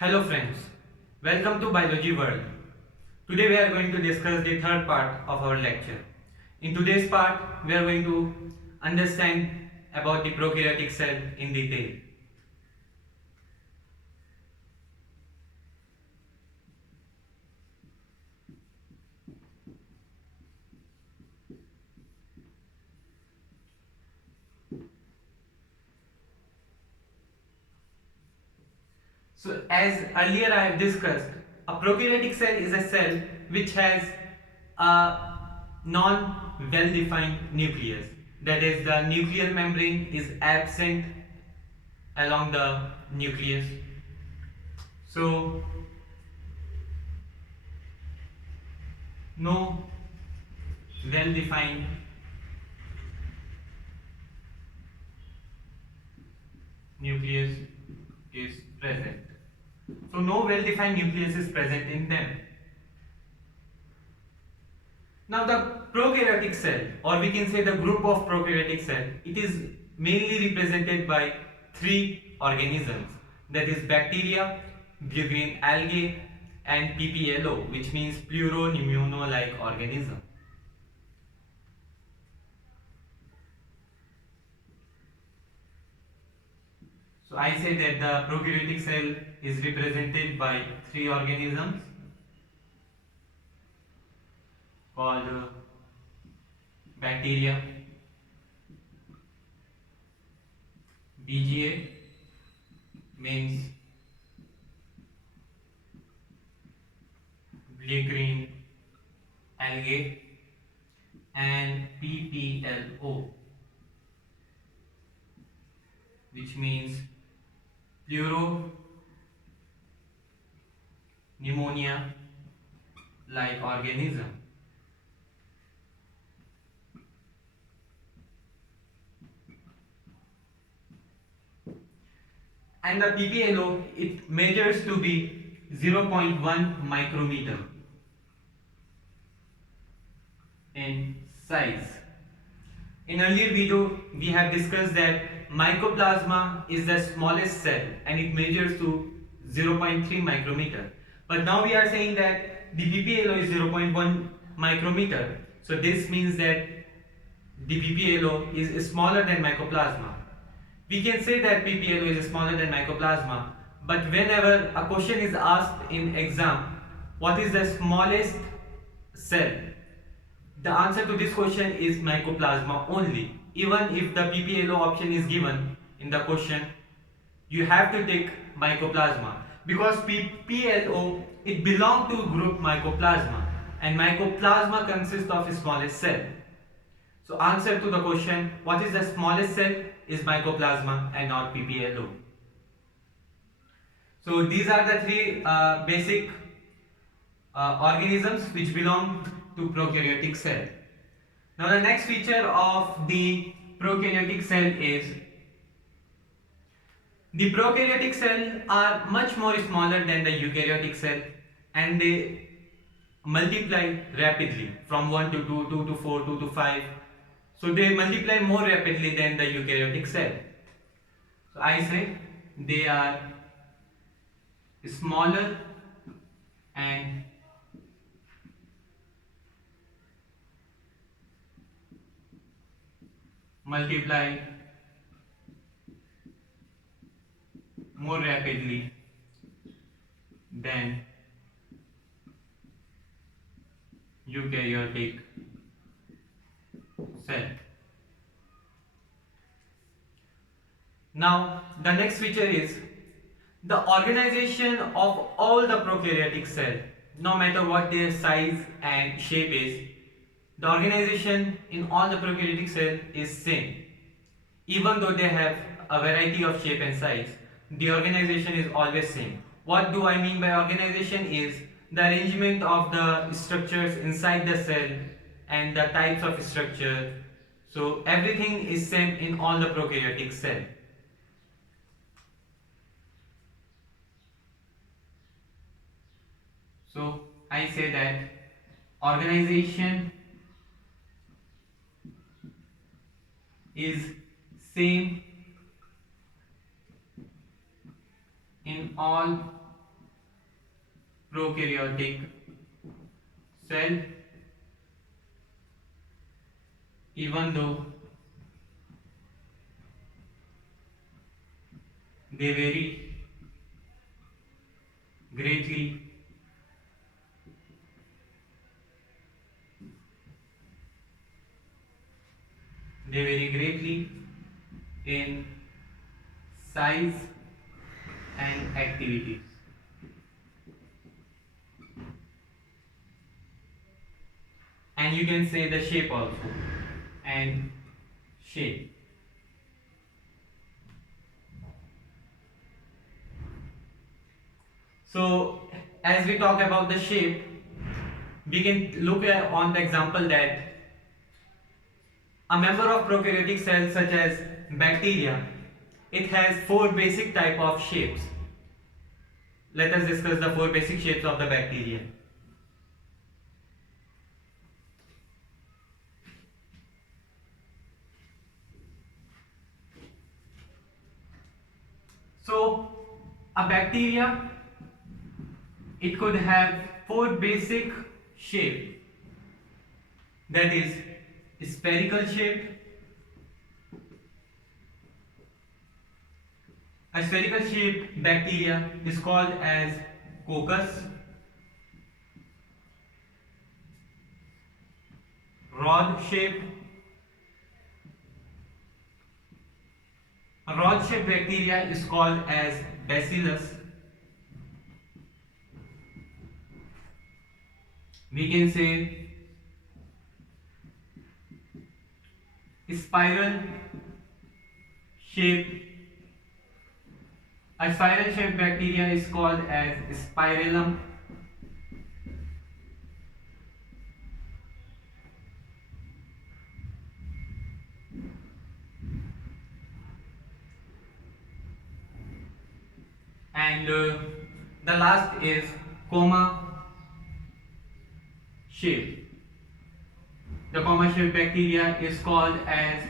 Hello friends, welcome to Biology World. Today we are going to discuss the third part of our lecture. In today's part, we are going to understand about the prokaryotic cell in detail. So as earlier I have discussed, a prokaryotic cell is a cell which has a non-well-defined nucleus. That is, the nuclear membrane is absent along the nucleus. So no well-defined nucleus is present. So no well-defined nucleus is present in them. Now the prokaryotic cell, or we can say the group of prokaryotic cell, it is mainly represented by three organisms, that is bacteria, blue-green algae and PPLO, which means pleuropneumono-like organism. So I say that the prokaryotic cell is represented by three organisms called bacteria, BGA means blue green algae, and PPLO, which means pleuro pneumonia like organism. And the PPLO, it measures to be 0.1 micrometer in size. In earlier video, we have discussed that mycoplasma is the smallest cell and it measures to 0.3 micrometer. But now we are saying that the PPLO is 0.1 micrometer. So this means that the PPLO is smaller than mycoplasma. We can say that PPLO is smaller than mycoplasma, but whenever a question is asked in exam, what is the smallest cell? The answer to this question is mycoplasma only. Even if the PPLO option is given in the question, you have to take mycoplasma because PPLO, it belongs to group mycoplasma and mycoplasma consists of smallest cell. So answer to the question, what is the smallest cell, is mycoplasma and not PPLO. So these are the three basic organisms which belong to prokaryotic cell. Now the next feature of the prokaryotic cell is the prokaryotic cell are much more smaller than the eukaryotic cell and they multiply rapidly from 1 to 2, 2 to 4, 2 to 5. So they multiply more rapidly than the eukaryotic cell. So I say they are smaller and multiply more rapidly than eukaryotic cell. Now the next feature is the organization of all the prokaryotic cell, no matter what their size and shape is, the organization in all the prokaryotic cell is same. Even though they have a variety of shape and size, the organization is always same. What do I mean by organization is the arrangement of the structures inside the cell and the types of structure. So everything is same in all the prokaryotic cell. So I say that organization is same in all prokaryotic cell, even though they vary greatly in size and activities. And you can say the shape also, and shape. So as we talk about the shape, we can look at on the example that a member of prokaryotic cells such as bacteria, it has four basic type of shapes. Let us discuss the four basic shapes of the bacteria. So a bacteria, it could have four basic shape, that is spherical shape. A spherical shaped bacteria is called as coccus. Rod shape. A rod shaped bacteria is called as bacillus. We can say spiral shape. A spiral shaped bacteria is called as spirillum. And the last is coma shape. The coma shaped bacteria is called as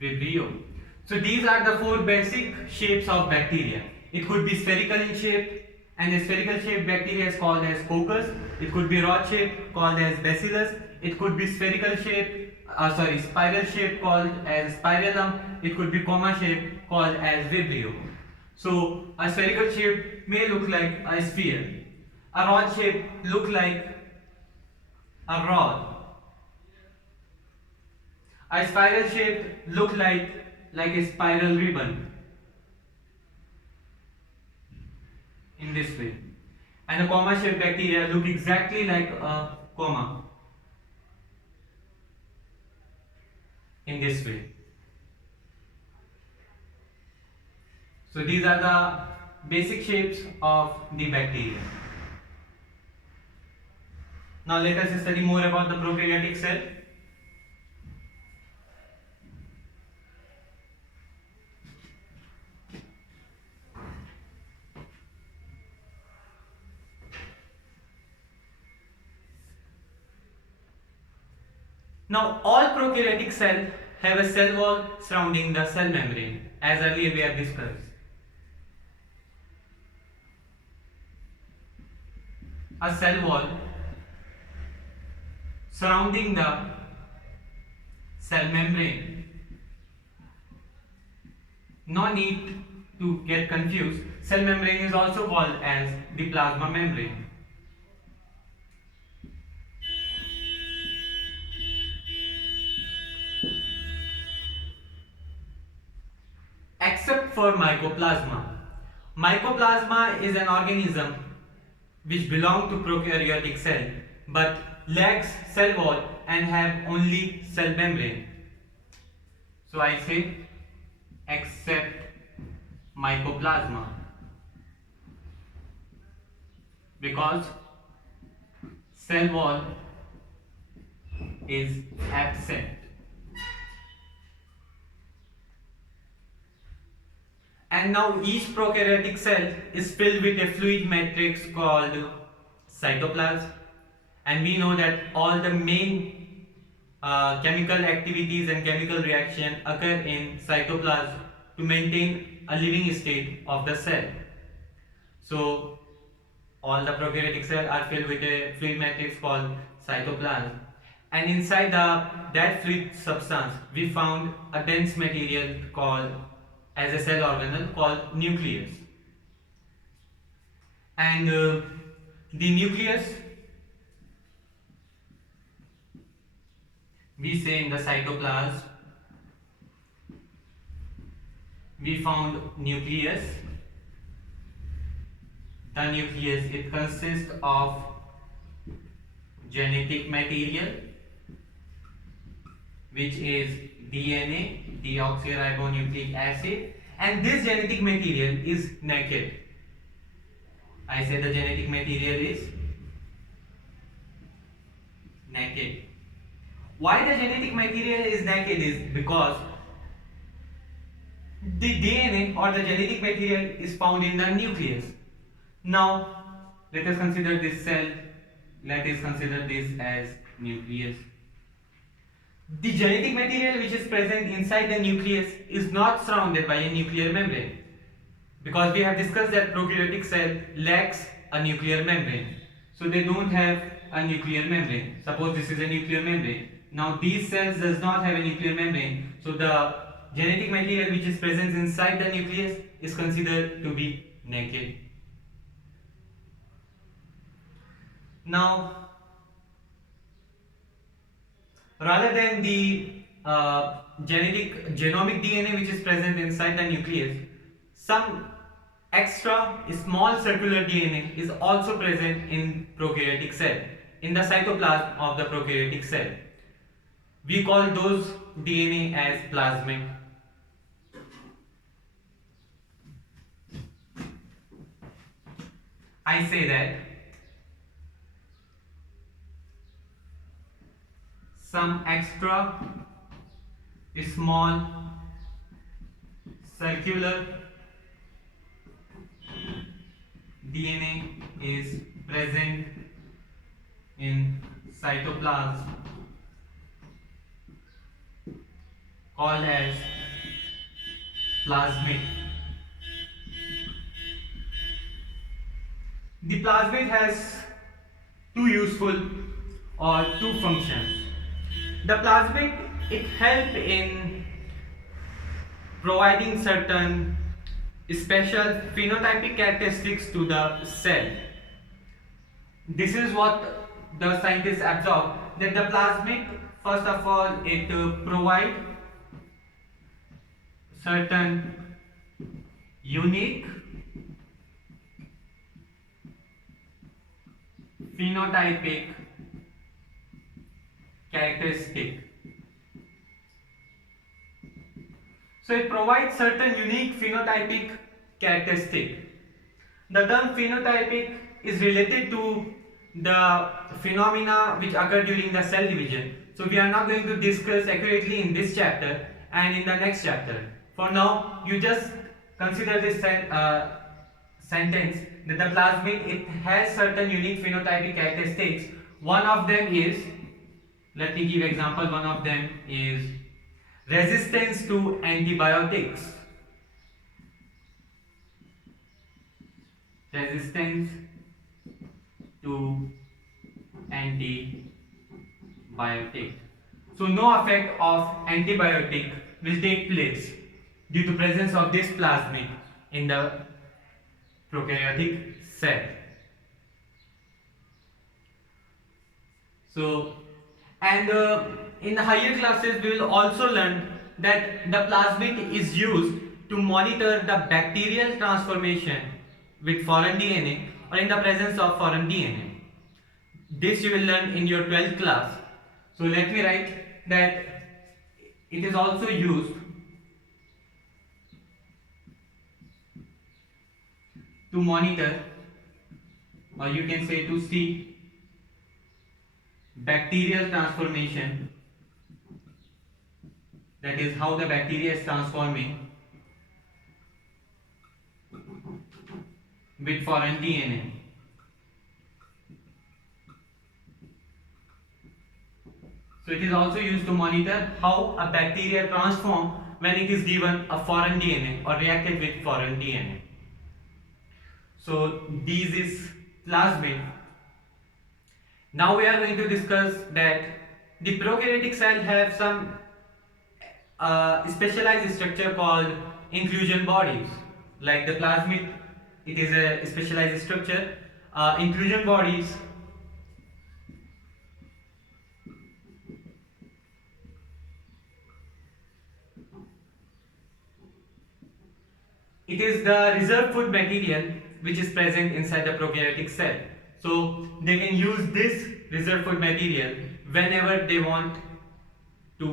Vibrio. So these are the four basic shapes of bacteria. It could be spherical in shape, and a spherical shaped bacteria is called as coccus. It could be rod shaped called as bacillus. It could be spherical shape, spiral shape called as spirillum. It could be coma shape called as Vibrio. So a spherical shape may look like a sphere. A rod shape look like a rod. A spiral shape look like a spiral ribbon in this way. And a coma shaped bacteria look exactly like a comma in this way. So these are the basic shapes of the bacteria. Now let us study more about the prokaryotic cell. Now all prokaryotic cells have a cell wall surrounding the cell membrane, as earlier we have discussed. A cell wall surrounding the cell membrane. No need to get confused. Cell membrane is also called as the plasma membrane. Except for mycoplasma. Mycoplasma is an organism which belong to prokaryotic cell but lacks cell wall and have only cell membrane. So I say except mycoplasma, because cell wall is absent. And now each prokaryotic cell is filled with a fluid matrix called cytoplasm, and we know that all the main chemical activities and chemical reaction occur in cytoplasm to maintain a living state of the cell. So all the prokaryotic cells are filled with a fluid matrix called cytoplasm, and inside that fluid substance we found a dense material called as a cell organelle called nucleus. And the nucleus, we say in the cytoplasm we found nucleus. The nucleus, it consists of genetic material, which is DNA, deoxyribonucleic acid, and this genetic material is naked. I say the genetic material is naked. Why the genetic material is naked is because the DNA or the genetic material is found in the nucleus. Now let us consider this cell. Let us consider this as nucleus. The genetic material which is present inside the nucleus is not surrounded by a nuclear membrane, because we have discussed that prokaryotic cell lacks a nuclear membrane. So they don't have a nuclear membrane. Suppose this is a nuclear membrane. Now these cells does not have a nuclear membrane. So the genetic material which is present inside the nucleus is considered to be naked. Now, rather than the genomic DNA which is present inside the nucleus, some extra small circular DNA is also present in prokaryotic cell, in the cytoplasm of the prokaryotic cell. We call those DNA as plasmid. I say that some extra small circular DNA is present in cytoplasm called as plasmid. The plasmid has two useful or two functions. The plasmid, it helps in providing certain special phenotypic characteristics to the cell. This is what the scientists observed, that the plasmid, first of all, it provides certain unique phenotypic characteristic. So it provides certain unique phenotypic characteristic. The term phenotypic is related to the phenomena which occur during the cell division. So we are not going to discuss accurately in this chapter and in the next chapter. For now, you just consider this sentence that the plasmid, it has certain unique phenotypic characteristics. One of them is, let me give example, one of them is resistance to antibiotics. Resistance to antibiotic. So no effect of antibiotic will take place due to presence of this plasmid in the prokaryotic cell. So, and in the higher classes we will also learn that the plasmid is used to monitor the bacterial transformation with foreign DNA or in the presence of foreign DNA. This you will learn in your 12th class. So let me write that it is also used to monitor, or you can say to see, bacterial transformation, that is how the bacteria is transforming with foreign DNA. So it is also used to monitor how a bacteria transforms when it is given a foreign DNA or reacted with foreign DNA. So this is plasmid. Now we are going to discuss that the prokaryotic cell have some specialized structure called inclusion bodies. Like the plasmid, it is a specialized structure. Inclusion bodies, it is the reserved food material which is present inside the prokaryotic cell. So they can use this reserved food material whenever they want to,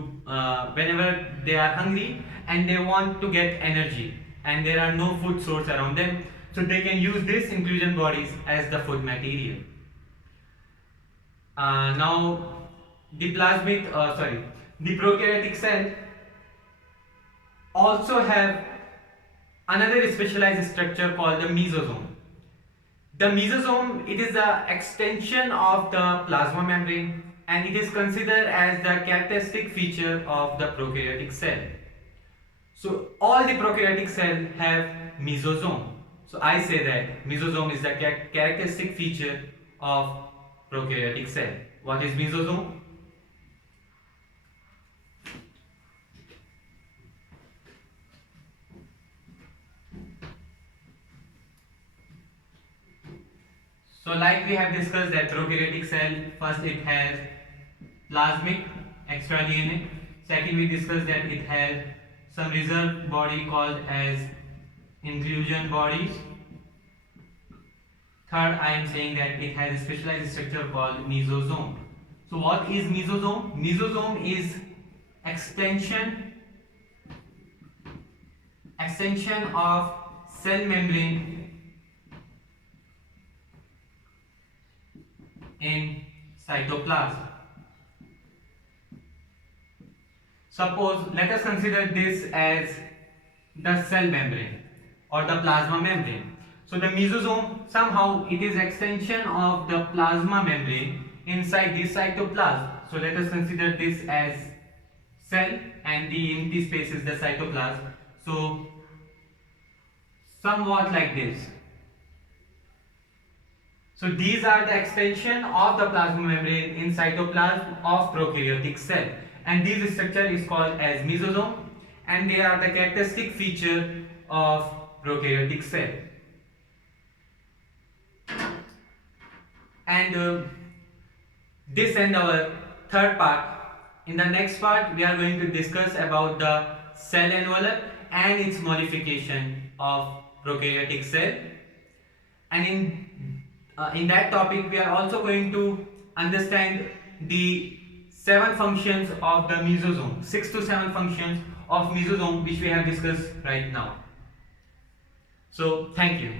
whenever they are hungry and they want to get energy and there are no food source around them. So they can use this inclusion bodies as the food material. Now the plasmid, the prokaryotic cell also have another specialized structure called the mesosome. The mesosome, it is the extension of the plasma membrane and it is considered as the characteristic feature of the prokaryotic cell. So all the prokaryotic cells have mesosome. So I say that mesosome is the characteristic feature of prokaryotic cell. What is mesosome? So like we have discussed that prokaryotic cell, first it has plasmic extra DNA. Second we discussed that it has some reserved body called as inclusion bodies. Third, I am saying that it has a specialized structure called mesosome. So what is mesosome? Mesosome is extension of cell membrane in cytoplasm. Suppose, let us consider this as the cell membrane or the plasma membrane. So the mesosome, somehow it is extension of the plasma membrane inside this cytoplasm. So let us consider this as cell and the empty space is the cytoplasm. So somewhat like this. So these are the extension of the plasma membrane in cytoplasm of prokaryotic cell, and this structure is called as mesosome, and they are the characteristic feature of prokaryotic cell. And this ends our third part. In the next part we are going to discuss about the cell envelope and its modification of prokaryotic cell, and in that topic we are also going to understand the 7 functions of the mesosome, 6 to 7 functions of mesosome which we have discussed right now. So thank you.